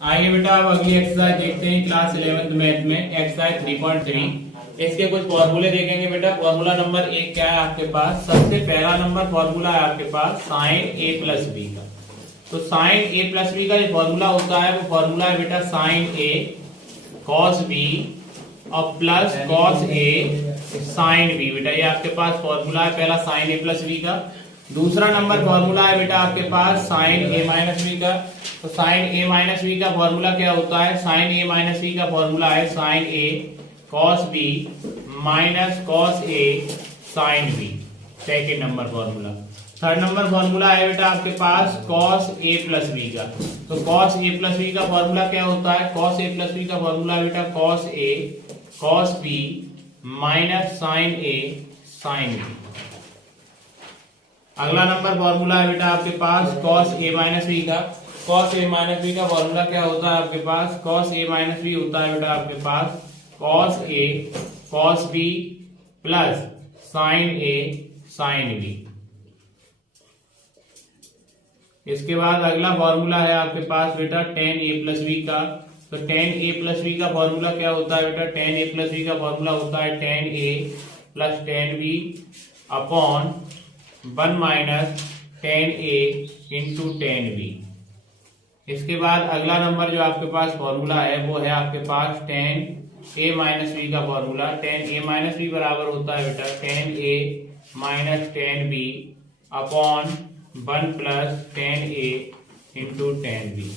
आइए बेटा अब अगली एक्सरसाइज देखते हैं क्लास 11th मैथ में एक्सरसाइज 3.3। इसके कुछ फॉर्मूले देखेंगे बेटा। फॉर्मूला नंबर 1 क्या है आपके पास? सबसे पहला नंबर फॉर्मूला है आपके पास साइन ए प्लस बी का। तो साइन ए प्लस बी का जो फॉर्मूला होता है वो फॉर्मूला है बेटा साइन ए कॉस बी और plus cos A sine B. बेटा ये आपके पास फॉर्मूला है पहला साइन ए प्लस बी का। दूसरा नंबर फॉर्मूला है बेटा आपके पास साइन ए माइनस बी का। तो साइन ए माइनस बी का फॉर्मूला क्या होता है? साइन ए माइनस बी का फॉर्मूला है sine A cos B minus cos A sine B, second number formula. Third number formula है बेटा आपके पास कॉस ए प्लस बी का। तो कॉस ए प्लस बी का फॉर्मूला क्या होता है? कॉस ए प्लस बी का फॉर्मूला है बेटा cos A cos B minus sine A sine B. अगला नंबर फॉर्मूला है बेटा आपके पास कॉस ए माइनस बी का। कॉस ए माइनस बी का फॉर्मूला क्या होता है आपके पास? कॉस ए माइनस बी होता है बेटा आपके पास cos A cos B plus sign A sine B. इसके बाद अगला फॉर्मूला है आपके पास बेटा टेन ए प्लस बी का। तो टेन ए प्लस बी का फॉर्मूला क्या होता है बेटा? टेन ए प्लस बी का फॉर्मूला होता है tan A plus tan B upon 1 minus tan A into tan B. इसके बाद अगला नंबर जो आपके पास फॉर्मूला है वो है आपके पास टेन ए माइनस बी का formula. Tan A minus B बराबर होता है बेटा tan A minus tan B upon 1 plus tan A into tan B.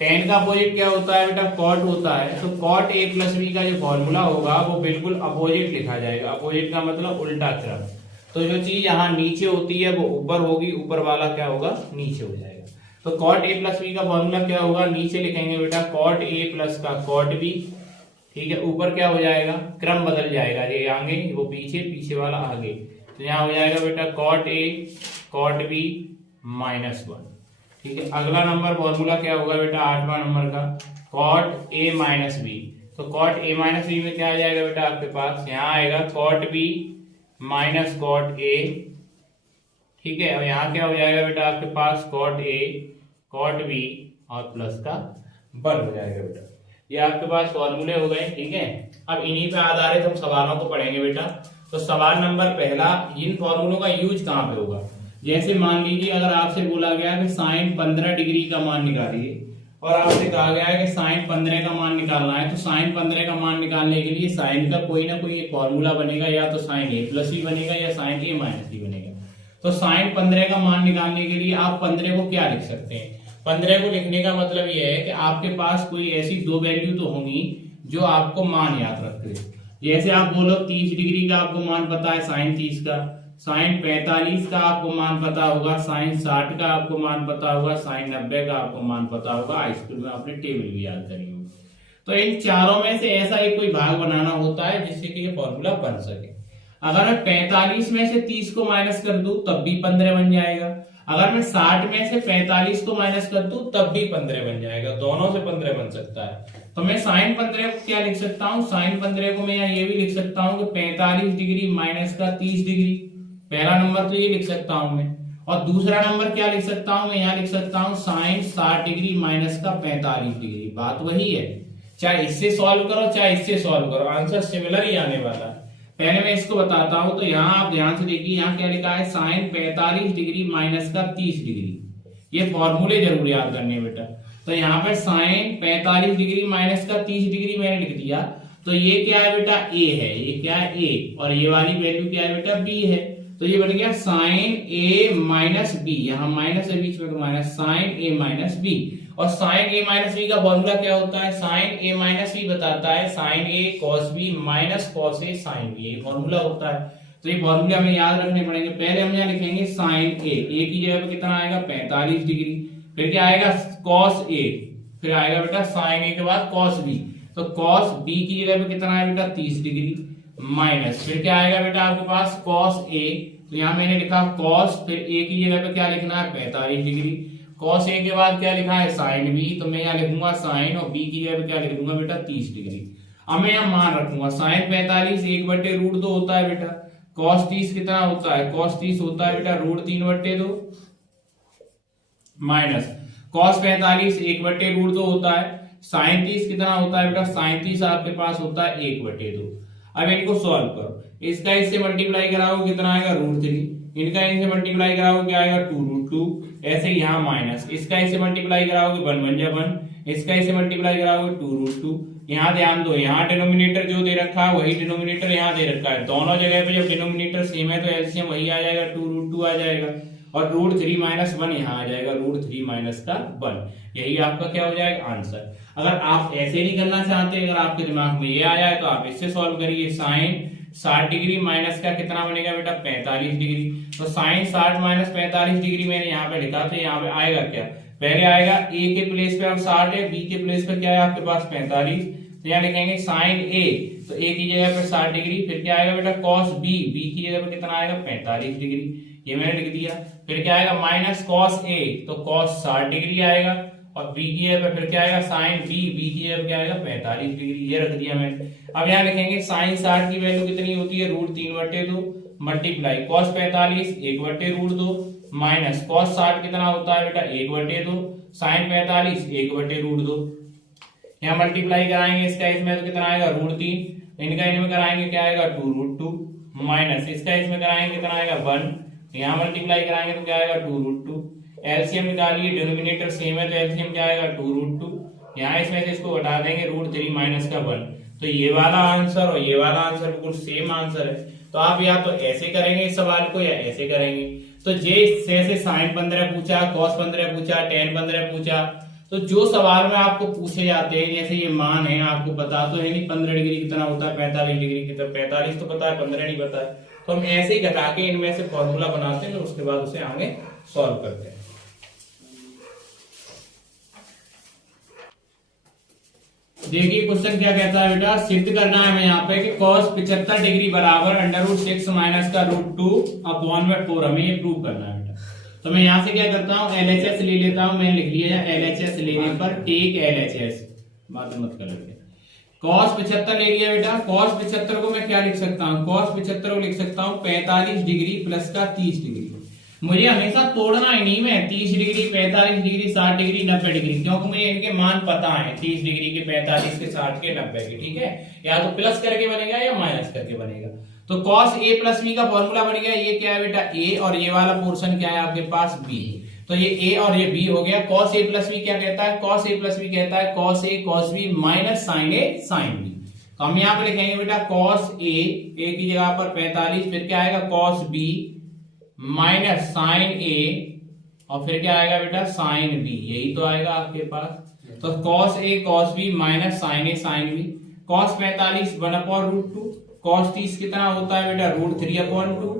Tan का अपोजिट क्या होता है बेटा? कॉट होता है। तो कॉट ए प्लस बी का जो फॉर्मूला होगा वो बिल्कुल अपोजिट लिखा जाएगा। अपोजिट का मतलब उल्टा तरफ। तो जो चीज यहाँ नीचे होती है वो ऊपर होगी, ऊपर वाला क्या होगा? नीचे हो जाएगा। तो कॉट ए प्लस बी का फॉर्मूला क्या होगा? नीचे लिखेंगे बेटा कॉट ए प्लस का कॉट बी, ठीक है। ऊपर क्या हो जाएगा? क्रम बदल जाएगा, ये आगे वो पीछे, पीछे वाला आगे। तो यहाँ हो जाएगा बेटा cot A cot B minus 1, ठीक है। अगला नंबर फॉर्मूला क्या होगा बेटा? 8वां नंबर का कॉट ए माइनस बी। तो कॉट ए माइनस बी में क्या आ जाएगा बेटा आपके पास? यहाँ आएगा cot B minus cot A, ठीक है। और यहाँ क्या हो जाएगा बेटा आपके पास? कॉट ए कॉट बी और प्लस का 1 हो जाएगा बेटा। ये आपके पास फॉर्मूले हो गए, ठीक है। अब इन्हीं पे आधारित हम सवालों को पढ़ेंगे बेटा। तो सवाल नंबर पहला, इन फॉर्मूलों का यूज कहाँ पे होगा? जैसे मान लीजिए अगर आपसे बोला गया कि साइन 15 डिग्री का मान निकालिए और आपसे कहा गया है कि साइन 15 का मान निकालना है। तो साइन 15 का मान निकालने के लिए साइन का कोई ना कोई एक फॉर्मूला बनेगा, या तो साइन ए प्लस बी बनेगा या साइन ए माइनस बी बनेगा। तो साइन 15 का मान निकालने के लिए आप 15 को क्या लिख सकते हैं? 15 को लिखने का मतलब यह है कि आपके पास कोई ऐसी दो वैल्यू तो होंगी जो आपको मान याद रखते हैं। जैसे आप बोलो 30 डिग्री का आपको मान पता है साइन 30 का, साइन 45 का आपको मान पता होगा, साइन 60 का आपको मान पता होगा, साइन 90 का आपको मान पता होगा। हाई स्कूल में आपने टेबल भी याद करी होगी। तो इन चारों में से ऐसा एक कोई भाग बनाना होता है जिससे कि ये फॉर्मूला बन सके। अगर मैं 45 में से 30 को माइनस कर दूं तब भी 15 बन जाएगा। अगर मैं 60 में से 45 को माइनस कर दूं तब भी 15 बन जाएगा। दोनों से 15 बन सकता है। तो मैं साइन 15 को क्या लिख सकता हूँ? साइन 15 को मैं ये भी लिख सकता हूँ कि 45 डिग्री माइनस का 30 डिग्री। पहला नंबर तो ये लिख सकता हूं मैं। और दूसरा नंबर क्या लिख सकता हूं मैं? यहाँ लिख सकता हूं साइन 60 डिग्री माइनस का 45 डिग्री। बात वही है, चाहे इससे सॉल्व करो चाहे इससे सॉल्व करो, आंसर सिमिलर ही आने वाला है। पहले मैं इसको बताता हूं। तो यहाँ आप ध्यान से देखिए, यहाँ क्या लिखा है? साइन 45 डिग्री माइनस का 30 डिग्री। ये फॉर्मूले जरूर याद करने बेटा। तो यहाँ पर साइन 45 डिग्री माइनस का 30 डिग्री मैंने लिख दिया। तो ये क्या है बेटा? ए है। ये क्या है? ए। और ये वाली वैल्यू क्या है बेटा? बी है। तो ये बन गया साइन ए माइनस बी। यहाँ माइनस है बीच में तो minus sine A minus B. और साइन ए माइनस बी का फॉर्मूला क्या होता है? साइन ए माइनस बी बताता है sine A cos B minus cos A sine B. ये फॉर्मूला होता है। तो ये फॉर्मूले हमें याद रखने पड़ेंगे। पहले हम यहाँ लिखेंगे साइन ए। ए की जगह पे कितना आएगा? 45 डिग्री। फिर क्या आएगा? Cos A. फिर आएगा बेटा साइन ए के बाद कॉस बी। तो कॉस बी की जगह पे कितना है बेटा? 30 डिग्री माइनस। फिर क्या आएगा बेटा आपके पास? कॉस ए। तो यहाँ मैंने लिखा कॉस, फिर ए की जगह पे क्या लिखना है? 45 डिग्री। कॉस ए के बाद क्या लिखा है? Sine B. तो मैं यहाँ लिखूंगा साइन, और बी की जगह पे क्या लिख दूंगा बेटा? 30 डिग्री। अब मैं यहाँ मान रखूंगा साइन 45 1/√2 होता है बेटा। कॉस 30 कितना होता है? कॉस 30 होता है बेटा √3/2। माइनस कॉस 45 1/√2 होता है। साइन 30 कितना होता है बेटा, साइन 30 आपके पास होता है 1/2। अब इनको सॉल्व करो, इसका इससे मल्टीप्लाई कराओ कितना आएगा √3, इनका इनसे मल्टीप्लाई कराओ क्या आएगा 2√2, ऐसे यहाँ माइनस इसका इससे मल्टीप्लाई कराओगे 1 1 जा 1, इसका इससे मल्टीप्लाई कराओगे 2√2। यहाँ ध्यान दो, यहाँ डिनोमिनेटर जो दे रखा है वही डिनोमिनेटर यहाँ दे रखा है, दोनों जगह पे जब डिनोमिनेटर सेम है तो एलसीएम वही आ जाएगा 2√2 आ जाएगा, और √3 - 1 यहाँ आ जाएगा √3 - 1, यही आपका क्या हो जाएगा आंसर। अगर आप ऐसे नहीं करना चाहते, अगर आपके दिमाग में ये आया है तो आप इससे सॉल्व करिए। साइन 60 डिग्री माइनस का कितना बनेगा बेटा 45 डिग्री, तो साइन 60 - 45 डिग्री मैंने यहाँ पे लिखा, तो यहाँ पे आएगा क्या, पहले आएगा ए के प्लेस पे अब 60 है, बी के प्लेस पे क्या है आपके पास 45, तो यहाँ लिखेंगे साइन ए, तो ए की जगह पे 60 डिग्री, फिर क्या आएगा बेटा कॉस बी, बी की जगह पे कितना आएगा 45 डिग्री, ये मैंने लिख दिया। फिर क्या आएगा माइनस कॉस ए, तो कॉस 60 डिग्री आएगा, और बी की जगह पे फिर क्या आएगा साइन बी, बी की जगह क्या आएगा 45 डिग्री, ये रख दिया मैंने। अब यहाँ लिखेंगे साइन 60 की वैल्यू कितनी होती है √3/2 मल्टीप्लाई कॉस 45 1/√2 माइनस कॉस 60 कितना होता है बेटा 1/2, साइन 45 1/√2। यहाँ मल्टीप्लाई कराएंगे इसका इसमें तो कितना आएगा √3, इनका इनमें कराएंगे क्या आएगा 2√2 माइनस इसका इसमें कराएंगे कितना आएगा 1, यहाँ मल्टीप्लाई कराएंगे तो क्या आएगा 2√2। एलसीएम निकालिए, डिनोमिनेटर सेम है तो एलसीएम क्या आएगा 2√2, यहाँ इसमें से इसको हटा देंगे √3 - 1, तो ये वाला आंसर और ये वाला आंसर बिल्कुल सेम आंसर है। तो आप या तो ऐसे करेंगे इस सवाल को या ऐसे करेंगे। तो जैसे साइन 15 पूछा, कॉस 15 पूछा, टेन 15 पूछा, तो जो सवाल में आपको पूछे जाते हैं जैसे ये मान है, आपको पता तो है नहीं 15 डिग्री कितना होता है, 45 डिग्री कितना, 45 तो पता है 15 नहीं पता है, तो हम ऐसे ही घटा के इनमें से फॉर्मूला बनाते हैं और उसके बाद उसे आगे सॉल्व करते हैं। देखिए क्वेश्चन क्या कहता है बेटा, सिद्ध करना है हमें यहाँ पे कि cos 75 डिग्री बराबर √6 माइनस का √2/4 हमें ये प्रूव करना है बेटा। तो मैं यहाँ से क्या करता हूँ LHS ले लेता हूँ, मैंने लिख लिया LHS लेने पर टेक LHS, बात मत कर लेते। cos 75 ले लिया बेटा, cos 75 को मैं क्या लिख सकता हूँ, cos 75 को लिख सकता हूँ 45 डिग्री प्लस का 30 डिग्री। मुझे हमेशा तोड़ना ही नहीं, मैं 30 डिग्री 45 डिग्री 60 डिग्री 90 डिग्री, क्योंकि मुझे इनके मान पता है 30 डिग्री के 45 के 60 के 90 के, ठीक है, या तो प्लस करके बनेगा या माइनस करके बनेगा। तो cos a प्लस b का फॉर्मूला बन गया, ये क्या है बेटा a और ये वाला पोर्शन क्या है आपके पास b, तो ये a और ये b हो गया। cos a प्लस b क्या कहता है, cos a प्लस b कहता है cos a cos b minus sin a sin b। तो हम यहाँ पे लिखेंगे बेटा cos a की जगह पर 45, फिर क्या आएगा cos b माइनस साइन ए, और फिर क्या आएगा बेटा साइन बी, यही तो आएगा आपके पास। तो cos a cos b minus sine A sine B, cos 45 1/√2, cos 30 कितना होता है बेटा √3/2,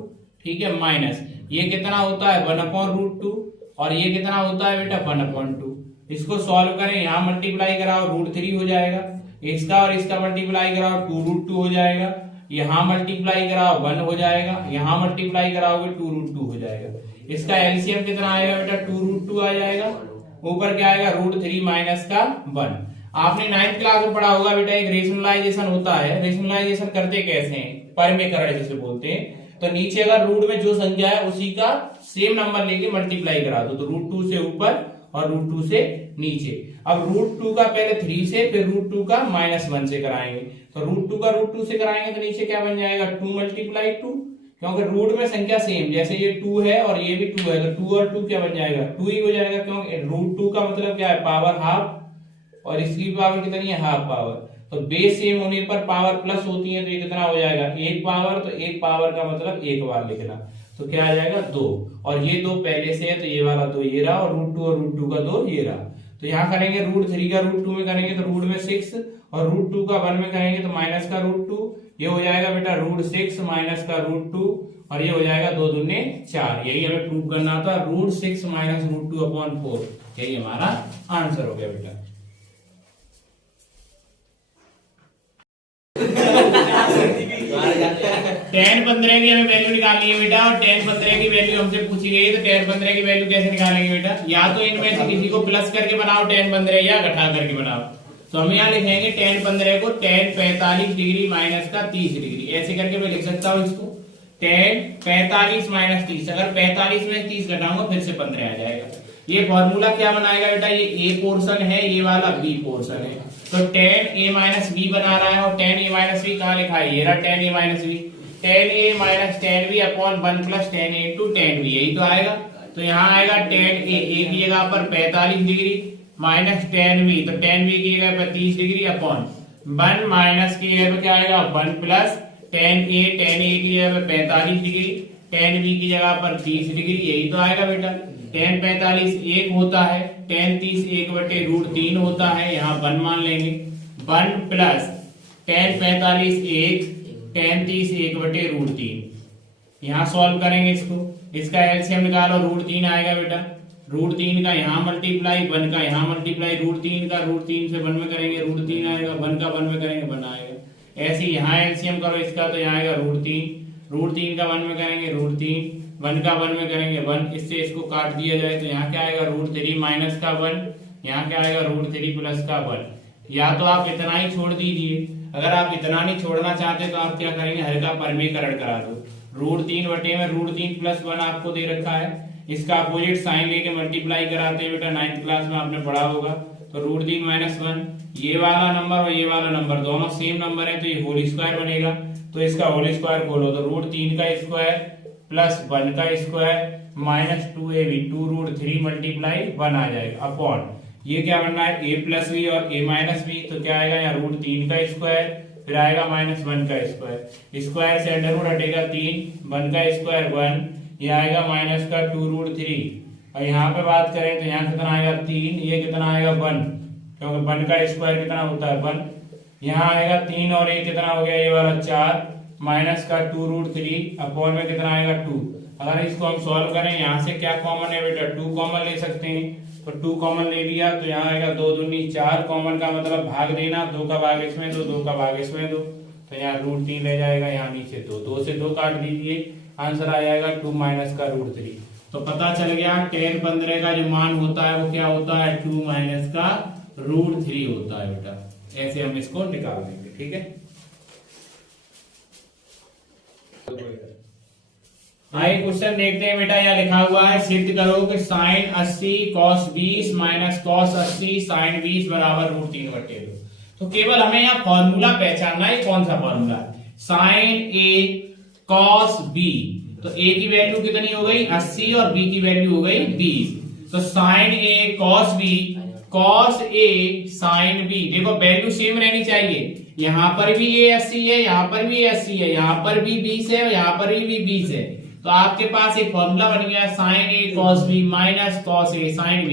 ठीक है, माइनस ये कितना होता है 1/√2, और ये कितना होता है बेटा 1/2। इसको सॉल्व करें, यहाँ मल्टीप्लाई कराओ √3 हो जाएगा, इसका और इसका मल्टीप्लाई कराओ 2√2 हो जाएगा, यहाँ मल्टीप्लाई कराओ 1 हो जाएगा, यहाँ मल्टीप्लाई कराओगे 2√2 हो जाएगा। इसका एलसीएम कितना आएगा बेटा 2√2 आ जाएगा, ऊपर क्या आएगा √3 माइनस का 1। आपने 9th क्लास में पढ़ा होगा बेटा एक रेशनलाइजेशन होता है, रेशनलाइजेशन करते कैसे हैं, परमेकरण जिसे बोलते हैं। तो नीचे अगर रूट में जो संख्या है उसी का सेम नंबर लेके मल्टीप्लाई करा दो, तो √2 से ऊपर और √2 से नीचे। अब √2 का पहले 3 से, फिर √2 का -1 से कराएंगे, तो √2 का √2 से कराएंगे तो नीचे क्या बन जाएगा 2 × 2, क्योंकि रूट में संख्या सेम, जैसे ये 2 है और ये भी 2 है, तो 2 और 2 क्या बन जाएगा 2 ही हो जाएगा, क्योंकि √2 का मतलब क्या है पावर हाफ, और इसकी पावर कितनी है हाफ पावर, तो बेस सेम होने पर पावर प्लस होती है, तो ये कितना हो जाएगा 1 पावर, तो 1 पावर का मतलब 1 बार लिखना, तो क्या आ जाएगा 2, और ये 2 पहले से है तो ये वाला 2 ये रहा, और √2 और √2 का 2 ये रहा। तो यहाँ करेंगे √3 का √2 में करेंगे तो रूट में 6, और √2 का 1 में करेंगे तो माइनस का √2, ये हो जाएगा बेटा √6 माइनस का √2, और ये हो जाएगा 2 दूने 4, यही हमें प्रूव करना था, √6 माइनस √2/4, यही हमारा आंसर हो गया बेटा। tan 15 की हमें वैल्यू निकालनी है बेटा, और tan 15 की वैल्यू हमसे पूछी गई, तो tan 15 की वैल्यू कैसे निकालेंगे बेटा, या तो इनमें से किसी को प्लस करके बनाओ tan 15 या घटा करके बनाओ। तो हम यहाँ लिखेंगे tan 15 को tan 45 डिग्री माइनस का 30 डिग्री, ऐसे करके मैं लिख सकता हूँ इसको tan 45 - 30, अगर 45 में 30 घटाऊंगा फिर से 15 आ जाएगा। ये फॉर्मूला क्या बनाएगा बेटा, ये ए पोर्शन है, ये वाला बी पोर्शन है, तो टेन ए माइनस बी बना रहा है, और टेन ए माइनस बी कहाँ लिखा है, ये रहा tan A minus B, tan A minus tan B upon one plus tan A to tan B, यही तो आएगा। तो यहाँ आएगा टेन ए की जगह पर 45 डिग्री माइनस टेन बी, तो टेन बी की जगह पर 30 डिग्री अपॉन वन माइनस की जगह पर क्या आएगा वन प्लस टेन ए की जगह पर 45 डिग्री, टेन बी की जगह पर 30 डिग्री, यही तो आएगा बेटा। टेन 45 1 होता है, टेन 30 1/√3 होता है, यहाँ 1 मान लेंगे, 1 प्लस टेन 45 1, टेन 30 1/√3। यहाँ सॉल्व करेंगे इसको, इसका एलसीएम निकालो, √3 आएगा बेटा, √3 का यहाँ मल्टीप्लाई, 1 का यहाँ मल्टीप्लाई, √3 का √3 से 1 में करेंगे, √3 आएगा, 1 का 1 में करेंगे 1 आएगा। ऐसे यहाँ एलसीएम करो इसका, तो यहाँ आएगा √3 का 1 में करेंगे √3, 1 का 1 में करेंगे 1, इससे इसको काट दिया जाए तो यहाँ क्या आएगा √3 माइनस का 1, यहाँ क्या आएगा √3 प्लस का 1। या तो आप इतना ही छोड़ दीजिए, अगर आप इतना नहीं छोड़ना चाहते तो आप क्या करेंगे, हर का परमीकरण करा दो, √3 बटे में √3 प्लस 1 आपको दे रखा है, इसका अपोजिट साइन लेके मल्टीप्लाई कराते हैं बेटा, 9th क्लास में आपने पढ़ा होगा। तो √3 माइनस 1, ये वाला नंबर और ये वाला नंबर दोनों सेम नंबर है, तो ये होल स्क्वायर बनेगा, तो इसका होल स्क्वायर खोलो, तो √3 का स्क्वायर प्लस 1 का स्क्वायर माइनस 2ab 2√3 मल्टीप्लाई 1 आ जाएगा अपॉन, ये क्या बनना है a प्लस बी और a माइनस बी, तो क्या आएगा यहाँ √3 का स्क्वायर, फिर आएगा माइनस 1 का स्क्वायर, स्क्वायर से अंडर रूट हटेगा 3, 1 का स्क्वायर 1, ये आएगा माइनस का 2√3, और यहाँ पे बात करें तो यहाँ कितना आएगा 3, ये कितना आएगा 1, क्योंकि 1 का स्क्वायर कितना होता है 1, यहाँ आएगा 3 और ये कितना हो गया, ये वाला 4 माइनस का 2√3 अपॉन में कितना आएगा 2। अगर इसको हम सॉल्व करें, यहाँ से क्या कॉमन है बेटा, 2 कॉमन ले सकते हैं, तो 2 कॉमन ले लिया, तो यहाँ आएगा 2 दूनी 4, कॉमन का मतलब भाग देना, 2 का भाग इसमें दो, 2 का भाग इसमें दो, तो यहाँ √3 ले जाएगा, यहाँ नीचे 2 से 2 काट दीजिए, आंसर आ जाएगा 2 माइनस का √3। तो पता चल गया tan 15 का जो मान होता है वो क्या होता है, 2 माइनस का √3 होता है बेटा, ऐसे हम इसको निकाल देंगे, ठीक है। आइए क्वेश्चन देखते हैं बेटा, यहाँ लिखा हुआ है सिद्ध करो कि sine 80 cos 20 minus cos 80 sine 20 बराबर √3/2। तो केवल हमें यहाँ फॉर्मूला पहचानना है, कौन सा फॉर्मूला है, साइन a cos b, तो a की वैल्यू कितनी हो गई 80 और b की वैल्यू हो गई 20, तो sine a cos b cos a sine b, देखो वैल्यू सेम रहनी चाहिए, यहाँ पर भी a 80 है, यहाँ पर भी 80 है, यहाँ पर भी 20 है और यहाँ पर भी 20 है, तो आपके पास एक फॉर्मूला बन गया sine a cos b minus cos a sine b,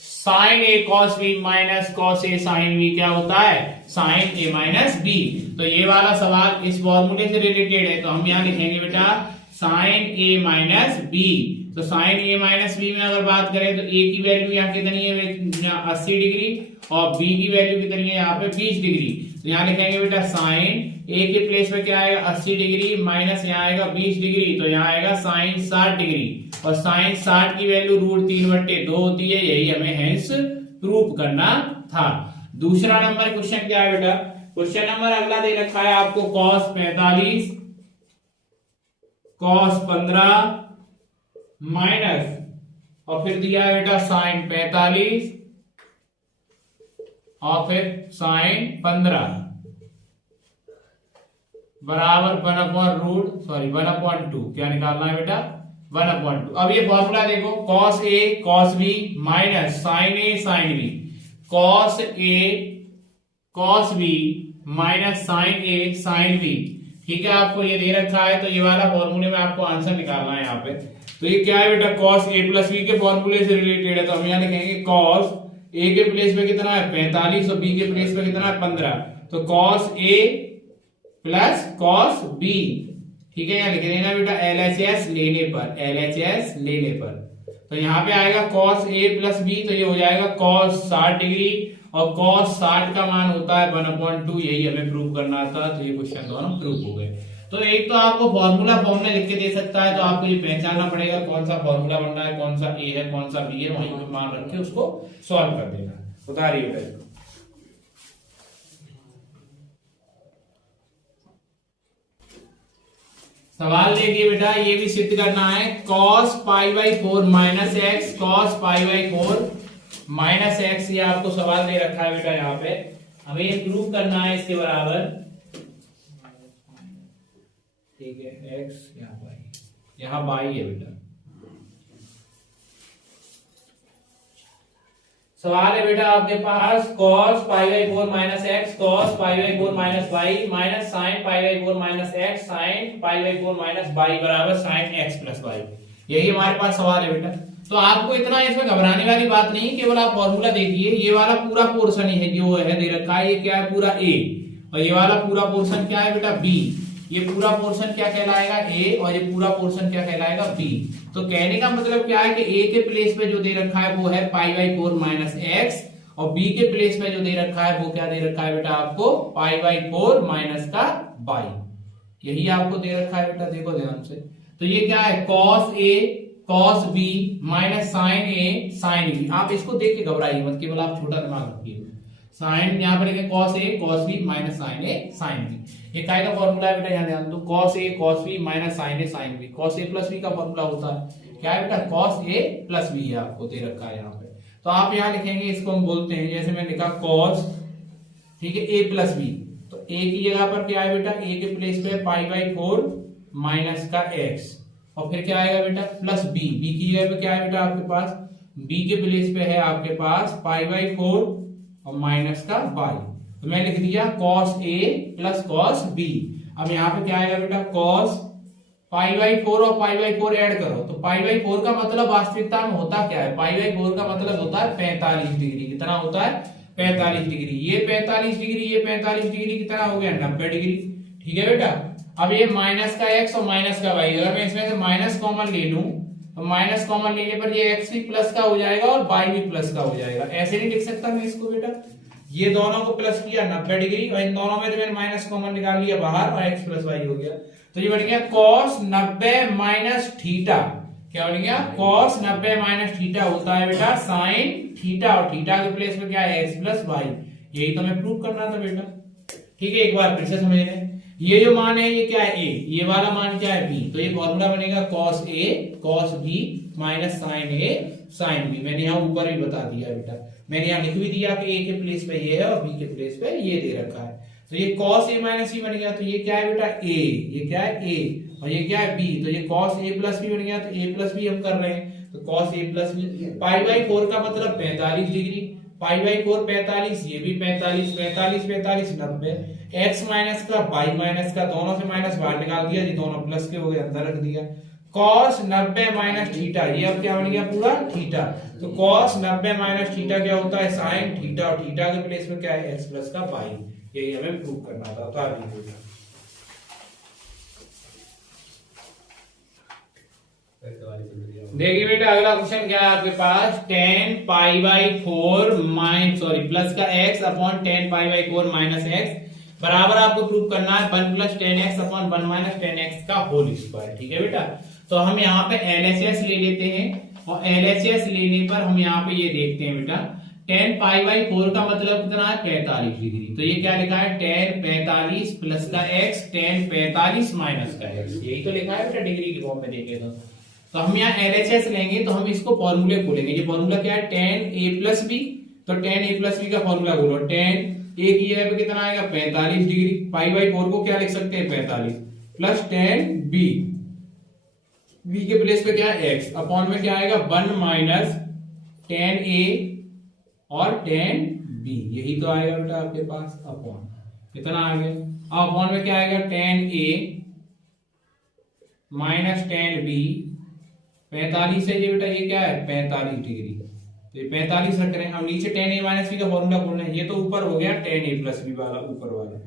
sine a cos b minus cos a sine b क्या होता है, साइन a माइनस b। तो ये वाला सवाल इस फॉर्मूले से रिलेटेड है, तो हम यहाँ लिखेंगे बेटा साइन a माइनस b, तो साइन a माइनस b में अगर बात करें तो a की वैल्यू यहाँ कितनी है 80 डिग्री और b की वैल्यू कितनी है यहाँ पे 20 डिग्री, तो यहाँ लिखेंगे बेटा साइन a के प्लेस में क्या आएगा 80 डिग्री माइनस यहाँ आएगा 20 डिग्री, तो यहाँ आएगा साइन 60 डिग्री, और साइन 60 की वैल्यू √3/2 होती है, यही हमें हेंस प्रूफ करना था। दूसरा नंबर क्वेश्चन क्या है बेटा, क्वेश्चन नंबर अगला दे रखा है आपको cos 45 cos 15 माइनस, और फिर दिया है बेटा साइन 45 और फिर साइन 15 बराबर 1/2, क्या निकालना है बेटा 1/2। अब ये फॉर्मूला देखो, cos a cos b minus sine a sine b, cos a cos b minus sine a sine b, ठीक है, आपको ये दे रखा है, तो ये वाला फॉर्मूले में आपको आंसर निकालना है यहाँ पे। तो ये क्या है बेटा cos a प्लस b के फॉर्मूले से रिलेटेड है, तो हम यहाँ लिखेंगे cos a के प्लेस में कितना है 45 और b के प्लेस में कितना है 15, तो cos a plus cos b, ठीक है, यहाँ लिख देना बेटा LHS लेने पर, LHS लेने पर, तो यहाँ पे आएगा cos a प्लस b, तो ये हो जाएगा cos 60 डिग्री, और cos 60 का मान होता है 1/2, यही हमें प्रूव करना था, तो ये क्वेश्चन दोनों प्रूव हो गए। तो एक तो आपको फॉर्मूला फॉर्म में लिख के दे सकता है, तो आपको ये पहचानना पड़ेगा कौन सा फॉर्मूला बनना है, कौन सा a है कौन सा b है, वहीं पे मान रख के उसको सॉल्व कर देना। उतारिए बेटा, सवाल देखिए बेटा, ये भी सिद्ध करना है। cos pi by 4 minus X, cos pi by 4 minus x, ये आपको सवाल दे रखा है बेटा। यहाँ पे हमें ये प्रूव करना है इसके बराबर, ठीक है। एक्स यहाँ बाई है बेटा। सवाल है बेटा आपके पास cos pi by 4 minus X, cos pi by 4 minus Y, minus sine pi by 4 minus X, sine pi by 4 minus Y बराबर साइन एक्स प्लस वाई। यही हमारे पास सवाल है बेटा। तो आपको इतना इसमें घबराने वाली बात नहीं, केवल आप फॉर्मूला देखिए। ये वाला पूरा पोर्शन है जो है दे रखा है, ये क्या है पूरा ए, और ये वाला पूरा पोर्शन क्या है बेटा बी। ये पूरा पोर्शन क्या कहलाएगा ए, और ये पूरा पोर्शन क्या कहलाएगा बी। तो कहने का मतलब क्या है कि ए के प्लेस पे जो दे रखा है वो है पाई बाई 4 माइनस एक्स, और बी के प्लेस पे जो दे रखा है वो क्या दे रखा है बेटा आपको पाई बाई 4 माइनस का बाई। यही आपको दे रखा है बेटा, देखो ध्यान से। तो ये क्या है cos A cos B minus sine A sine B. आप इसको देख के घबराइए मत, केवल आप छोटा दिमाग रखिए। साइन यहाँ पर लिखे cos A cos B minus sine A sine B. ये काय का फॉर्मूला है बेटा, यहाँ ध्यान दो। cos A cos B minus sine A sine B. cos A plus B का फॉर्मूला होता है क्या है बेटा, cos ए प्लस बी है, आपको दे रखा है यहाँ पे। तो आप यहाँ लिखेंगे, इसको हम बोलते हैं, जैसे मैंने लिखा cos, ठीक है, ए प्लस बी। तो ए की जगह पर क्या है बेटा, ए के प्लेस पे पाई बाई 4 माइनस का एक्स, और फिर क्या आएगा बेटा प्लस बी। बी की जगह पे क्या है बेटा आपके पास, बी के प्लेस पे है आपके पास पाई बाई 4 और माइनस का बाई। तो मैं लिख दिया cos a plus cos b। अब यहाँ पे क्या आएगा बेटा cos पाई बाई 4 और पाई बाई 4 ऐड करो, तो पाई बाई 4 का मतलब वास्तविकता में होता क्या है, पाई बाई 4 का मतलब होता है 45 डिग्री। कितना होता है 45 डिग्री। ये 45 डिग्री, ये 45 डिग्री, कितना हो गया 90 डिग्री। ठीक है बेटा। अब ये माइनस का एक्स और माइनस का वाई, अगर मैं इसमें से माइनस कॉमन ले लूं तो माइनस कॉमन लेने पर ये एक्स भी प्लस का हो जाएगा और वाई भी प्लस का हो जाएगा। ऐसे नहीं लिख सकता मैं इसको बेटा, ये दोनों को प्लस किया 90 डिग्री, और इन दोनों में तो मैंने माइनस कॉमन निकाल लिया बाहर, और एक्स प्लस वाई हो गया। तो ये बन गया cos 90 माइनस थीटा। क्या बन गया cos 90 माइनस थीटा होता है बेटा साइन थीटा, और थीटा के प्लेस में क्या है एक्स प्लस वाई। यही तो मैं प्रूव करना था बेटा। ठीक है, एक बार फिर से समझ लें। ये जो मान है ये क्या है ए, ये वाला मान क्या है बी। तो ये फॉर्मूला बनेगा cos a cos b minus sine A sine B. मैंने यहाँ ऊपर भी बता दिया बेटा, मैंने यहाँ लिख भी दिया कि ए के प्लेस पे ये है और बी के प्लेस पे ये दे रखा है। तो ये cos a माइनस b बन गया। तो ये क्या है बेटा a, ये क्या है a, और ये क्या है b। तो ये cos a प्लस b बन गया। तो a प्लस b हम कर रहे हैं, तो cos a plus b। Pi by 4 का मतलब 45 डिग्री, पाई बाई 4 45, ये भी 45, 45 45 90। x माइनस का बाई माइनस का, दोनों से माइनस बाहर निकाल दिया, ये दोनों प्लस के हो गए, अंदर रख दिया। cos 90 माइनस थीटा, ये अब क्या बन गया पूरा थीटा। तो cos 90 माइनस थीटा क्या होता है साइन थीटा, और थीटा के प्लेस में क्या है x प्लस का बाई। यही हमें प्रूव करना था। तो आगे देखिए बेटा, अगला क्वेश्चन क्या है आपके पास, tan पाई बाई 4 प्लस का x upon tan pi by 4 minus x बराबर आपको प्रूव करना है 1 plus ten x upon 1 minus ten x का होल स्क्वायर। ठीक है बेटा। तो हम यहाँ पे LHS ले लेते हैं, और LHS लेने पर हम यहाँ पे ये देखते हैं बेटा, tan पाई बाई 4 का मतलब कितना है 45 डिग्री। तो ये क्या लिखा है tan 45 प्लस का x tan 45 माइनस का x, यही तो लिखा है बेटा डिग्री की फॉर्म में देखे तो हम यहाँ LHS लेंगे तो हम इसको फॉर्मूले खोलेंगे। ये फॉर्मूला क्या है tan a प्लस बी। तो tan a प्लस बी का फॉर्मूला खोलो, tan a की जगह पे कितना आएगा 45 डिग्री, पाई बाई 4 को क्या लिख सकते हैं 45, प्लस tan b, b के प्लेस पे क्या है x, अपॉन में क्या आएगा 1 माइनस tan a और tan b। यही तो आएगा बेटा आपके पास, अपॉन कितना आ गया, अब अपॉन में क्या आएगा tan a minus tan b। 45 है ये बेटा, ये क्या है 45 डिग्री, तो ये 45 रख रहे हैं। अब नीचे tan a माइनस बी का फॉर्मूला खोलना है। ये तो ऊपर हो गया tan a प्लस बी वाला ऊपर वाला,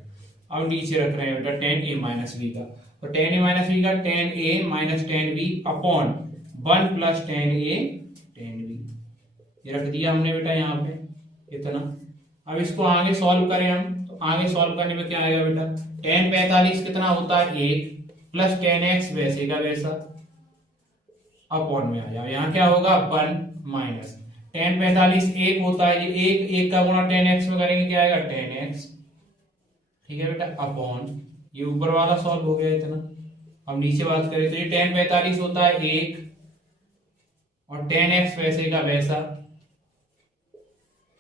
अब नीचे रख रहे हैं बेटा tan a माइनस बी का। तो tan a माइनस बी का tan a minus tan b upon 1 plus tan a tan b, ये रख दिया हमने बेटा यहाँ पे इतना। अब इसको आगे सॉल्व करें हम, तो आगे सॉल्व करने में क्या आएगा बेटा, tan 45 कितना होता है 1 प्लस tan x वैसे का वैसा अपॉन में आ जाओ, यहाँ क्या होगा 1 माइनस tan 45 1 होता है, ये 1 का गुणा tan x में करेंगे क्या आएगा tan x। ठीक है बेटा, अपॉन ये ऊपर वाला सॉल्व हो गया इतना, अब नीचे बात करें तो ये tan 45 होता है 1 और tan x वैसे का वैसा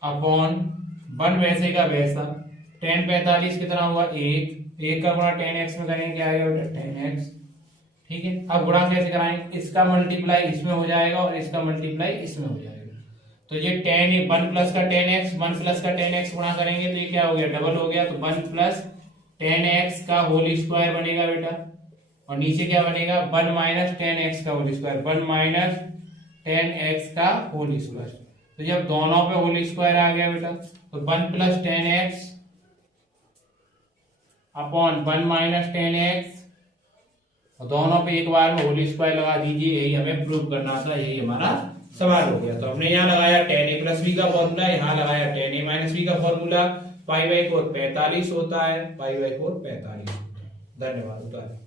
अपॉन 1 वैसे का वैसा। tan 45 कितना हुआ 1 का गुणा tan x में करेंगे क्या आएगा बेटा tan x। ठीक है, अब गुणा कैसे कराएंगे, इसका मल्टीप्लाई इसमें हो जाएगा और इसका मल्टीप्लाई इसमें हो जाएगा। तो ये tan 1 प्लस का tan x 1 प्लस का tan x गुणा करेंगे तो ये क्या हो गया डबल हो गया, तो 1 प्लस tan x का होल स्क्वायर बनेगा बेटा और नीचे क्या बनेगा 1 माइनस tan x का whole square 1 minus tan x का होल स्क्वायर। तो जब दोनों पे होल स्क्वायर आ गया बेटा तो 1 plus tan x upon 1 minus tan x और दोनों पे एक बार में होल स्क्वायर लगा दीजिए। यही हमें प्रूव करना था, यही हमारा सवाल हो गया। तो हमने यहाँ लगाया tan a प्लस b का फॉर्मूला, यहाँ लगाया tan a माइनस b का फॉर्मूला। पाई बाई 4 45 होता है, पाई बाई 4 45। धन्यवाद।